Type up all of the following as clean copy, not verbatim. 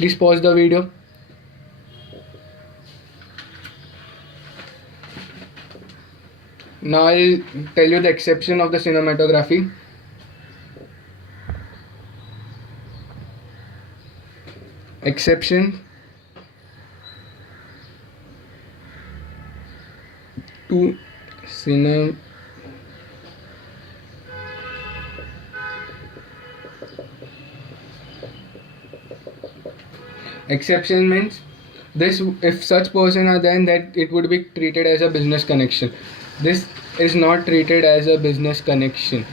Please pause the video. Now I'll tell you the exception of the cinematography. Exception to cinema. Exception means this, if such person are then that it would be treated as a business connection. This is not treated as a business connection.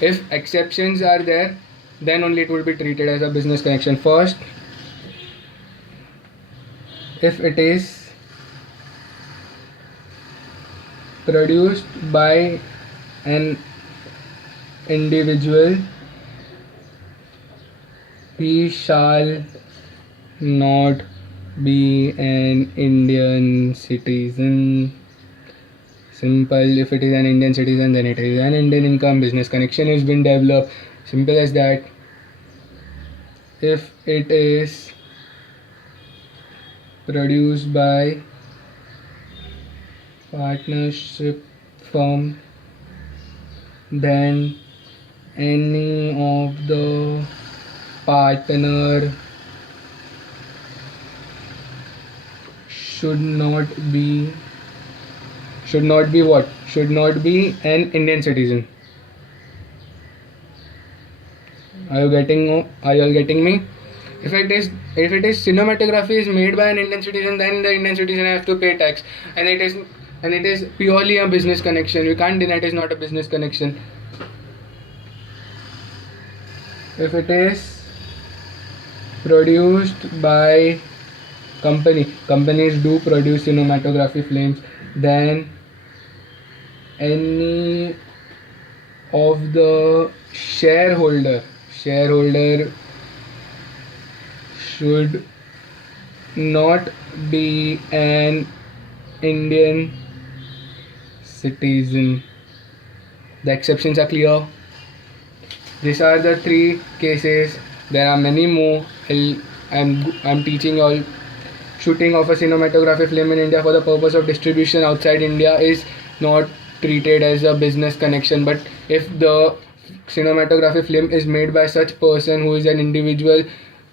If exceptions are there, then only it would be treated as a business connection. First, if it is produced by an individual, he shall not be an Indian citizen. Simple. If it is an Indian citizen, then it is an Indian income. Business connection has been developed. Simple as that. If it is produced by partnership firm, then any of the partner should not be what? Should not be an Indian citizen. Are you getting me? If it is cinematography is made by an Indian citizen, then the Indian citizen has to pay tax, and it is purely a business connection. You can't deny it is not a business connection. If it is produced by companies do produce cinematography films, then any of the shareholder should not be an Indian citizen. The exceptions are clear. These are the 3 cases. There are many more. I'm teaching all. Shooting of a cinematography film in India for the purpose of distribution outside India is not treated as a business connection. But if the cinematography film is made by such person who is an individual,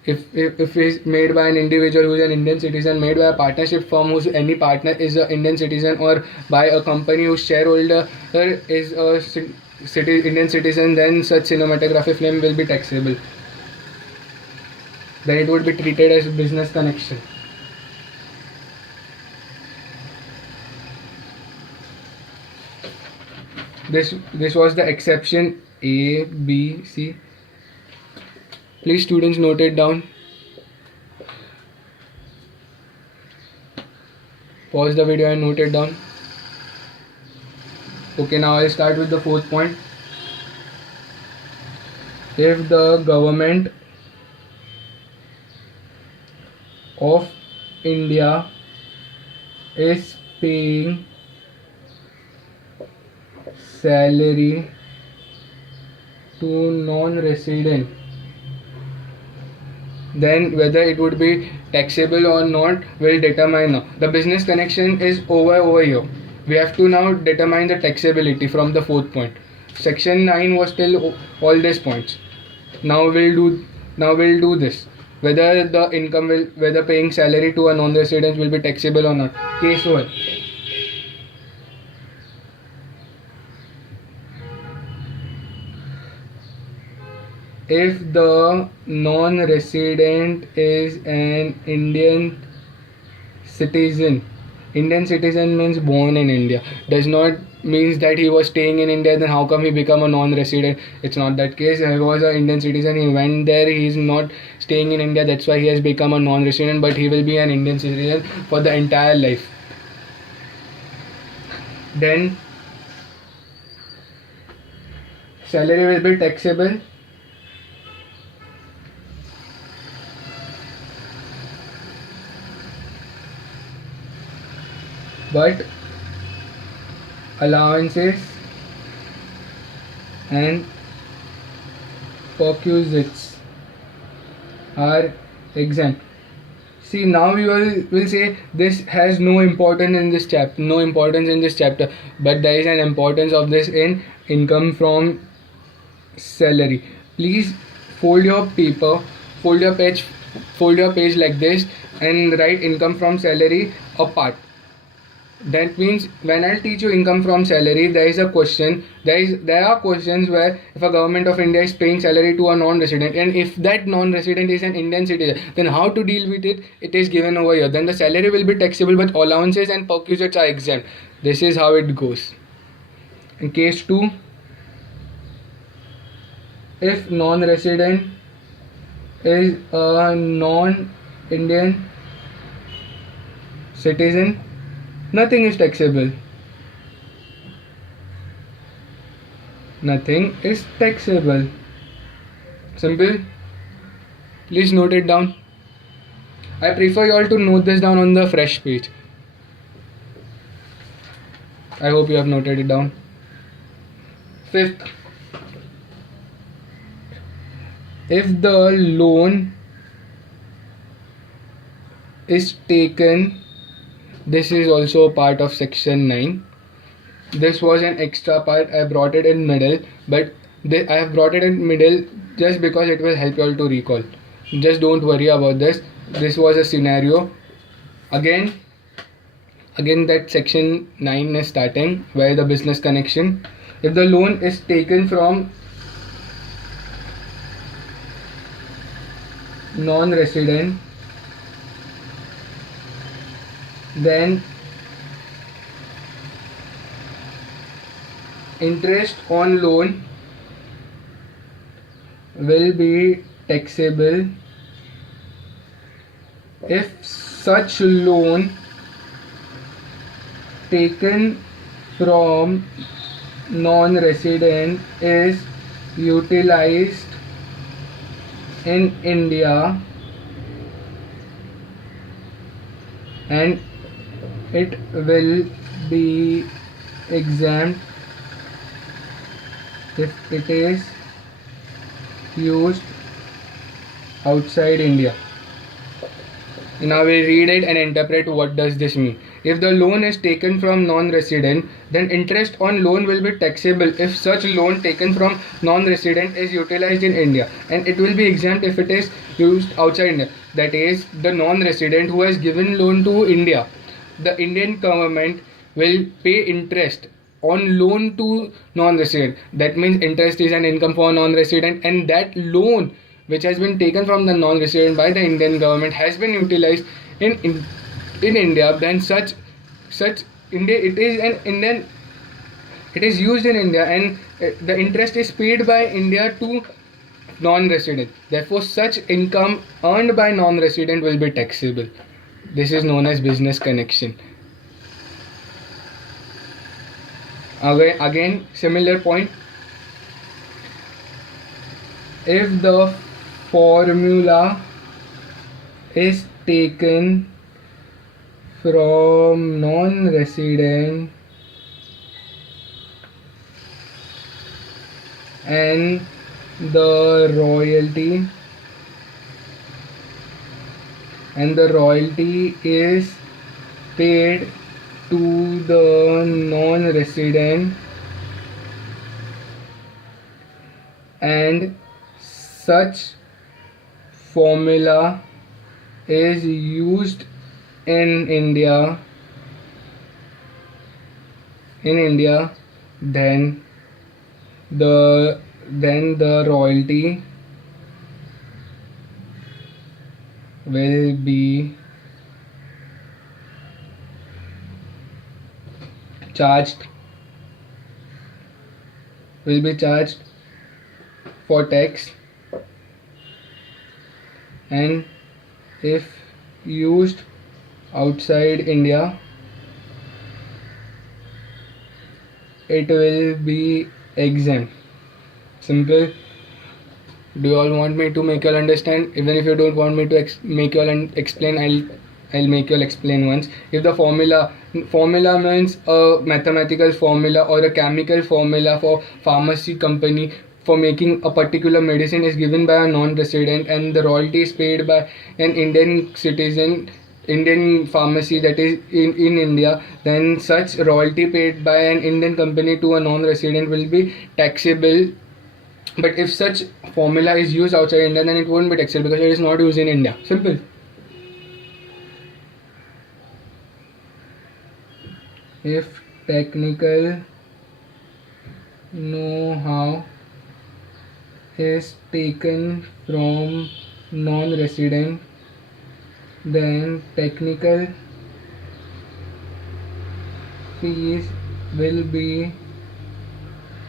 if it's made by an individual who is an Indian citizen, made by a partnership firm whose any partner is an Indian citizen, or by a company whose shareholder is a Indian citizen, then such cinematography film will be taxable. Then it would be treated as business connection. This was the exception A, B, C. Please students note it down. Pause the video and note it down. Okay, now I'll start with the 4th point. If the government of India is paying salary to non-resident, then whether it would be taxable or not will determine. Now the business connection is over here. We have to now determine the taxability from the 4th point. Section 9 was till all these points. Now we'll do this. Whether paying salary to a non-resident will be taxable or not. Case 1. If the non-resident is an Indian citizen means born in India. Does not means that he was staying in India, then how come he become a non-resident? It's not that case. He was an Indian citizen, he went there, he is not staying in India, that's why he has become a non-resident, but he will be an Indian citizen for the entire life. Then salary will be taxable. But allowances and perquisites are exempt. See, now you will say this has no importance in this chapter, no importance in this chapter, but there is an importance of this in income from salary. Please fold your paper, fold your page, fold your page like this, and write income from salary apart. That means when I'll teach you income from salary, there is a question. There are questions where if a government of India is paying salary to a non-resident, and if that non-resident is an Indian citizen, then how to deal with it? It is given over here. Then the salary will be taxable, but allowances and perquisites are exempt. This is how it goes. In case 2, if non-resident is a non-Indian citizen, nothing is taxable. Nothing is taxable. Simple. Please note it down. I prefer you all to note this down on the fresh page. I hope you have noted it down. 5th, if the loan is taken, this is also a part of section 9. This was an extra part. I brought it in middle, but I have brought it in middle just because it will help you all to recall. Just don't worry about this. This was a scenario. Again that section 9 is starting, where the business connection. If the loan is taken from non-resident, then interest on loan will be taxable if such loan taken from non-resident is utilized in India and it will be exempt if it is used outside India. Now we read it and interpret what does this mean. If the loan is taken from non-resident, then interest on loan will be taxable if such loan taken from non-resident is utilized in India, and it will be exempt if it is used outside India. That is, the non-resident who has given loan to India, the Indian government will pay interest on loan to non-resident. That means interest is an income for a non-resident, and that loan which has been taken from the non-resident by the Indian government has been utilized in India. Then such India, it is used in India, and the interest is paid by India to non-resident. Therefore, such income earned by non-resident will be taxable. This is known as business connection. Again, similar point. If the formula is taken from non-resident and the royalty is paid to the non-resident, and such formula is used in India, then the royalty will be charged for tax, and if used outside India, it will be exempt. Simple. Do you all want me to make you all understand? Even if you don't want me to make you all explain, I'll make you all explain once. If the formula means a mathematical formula or a chemical formula for pharmacy company for making a particular medicine is given by a non-resident and the royalty is paid by an Indian citizen, Indian pharmacy that is in India, then such royalty paid by an Indian company to a non-resident will be taxable. But if such formula is used outside India, then it won't be taxable because it is not used in India. Simple. If technical know-how is taken from non-resident, then technical fees will be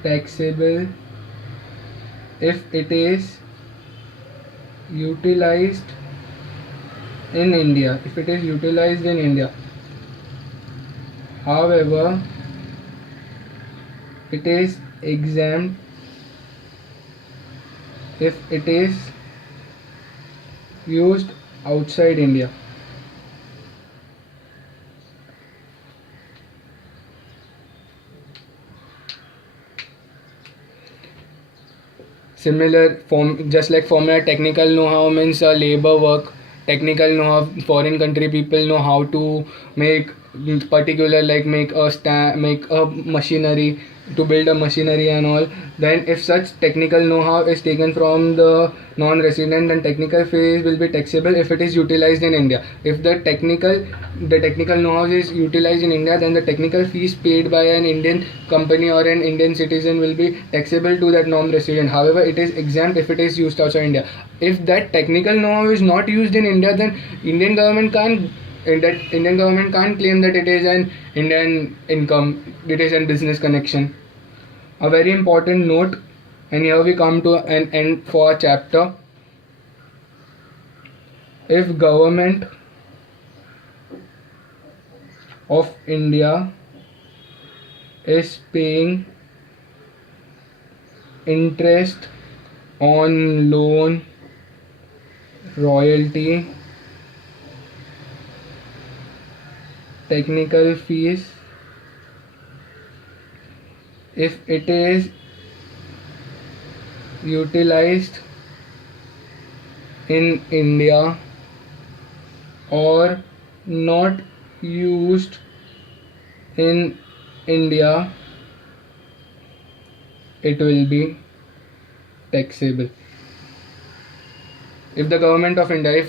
taxable if it is utilized in India. However, it is exempt if it is used outside India. Similar form, just like formula, technical know-how means labor work. Technical know-how, foreign country people know how to make particular, like make a machinery, to build a machinery and all. Then if such technical know-how is taken from the non-resident, then technical fees will be taxable if it is utilized in India. If the technical know-how is utilized in India, then the technical fees paid by an Indian company or an Indian citizen will be taxable to that non-resident. However, it is exempt if it is used outside India. If that technical know-how is not used in India, then Indian government can't claim that it is an Indian income, it is a business connection. A very important note, and here we come to an end for our chapter. If government of India is paying interest on loan, royalty, technical fees, if it is utilized in India or not used in India, it will be taxable. If the government of India,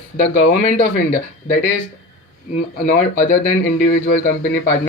that is not other than individual company, partner